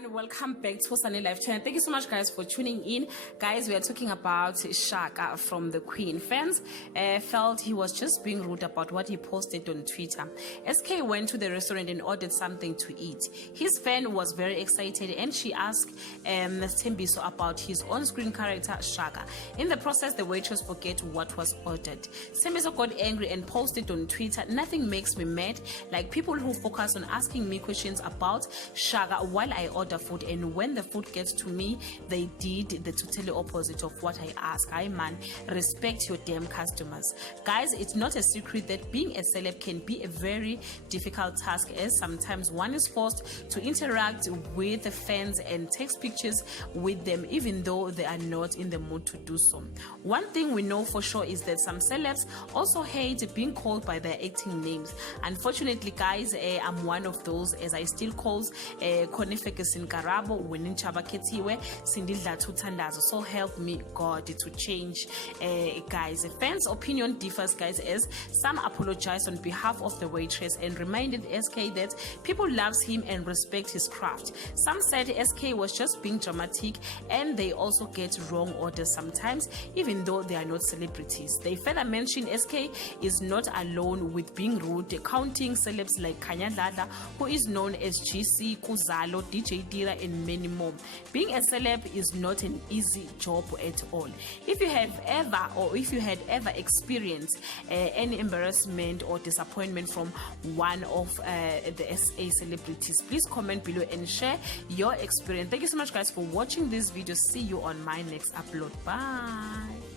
everyone, welcome back to Sunny Life channel. Thank you so much guys for tuning in. Guys, we are talking about Shaka from the Queen. Fans felt he was just being rude about what he posted on Twitter. SK went to the restaurant and ordered something to eat. His fan was very excited and she asked Tembiso about his on-screen character Shaka. In the process, the waitress forget what was ordered. Tembiso got angry and posted on Twitter, "Nothing makes me mad like people who focus on asking me questions about Shaka while I order food, and when the food gets to me, they did the totally opposite of what I ask. I man, respect your damn customers." Guys, it's not a secret that being a celeb can be a very difficult task, as sometimes one is forced to interact with the fans and take pictures with them even though they are not in the mood to do so. One thing we know for sure is that some celebs also hate being called by their acting names. Unfortunately guys, I'm one of those, as I still calls Konifekesin Karabo, Winin Chabaketiwe, Sindilda Tutandazo. So help me God to change. Guys, the fans' opinion differs, guys, as some apologized on behalf of the waitress and reminded SK that people loves him and respect his craft. Some said SK was just being dramatic and they also get wrong orders sometimes even though they are not celebrities. They further mentioned SK is not alone with being rude, counting celebs like Kanya Dada, who is known as GC, Kuzalo, DJ Dira, and many more. Being a celeb is not an easy job at all. If you have ever, or if you had ever experienced any embarrassment or disappointment from one of the SA celebrities, please comment below and share your experience. Thank you so much guys for watching this video. See you on my next upload. Bye.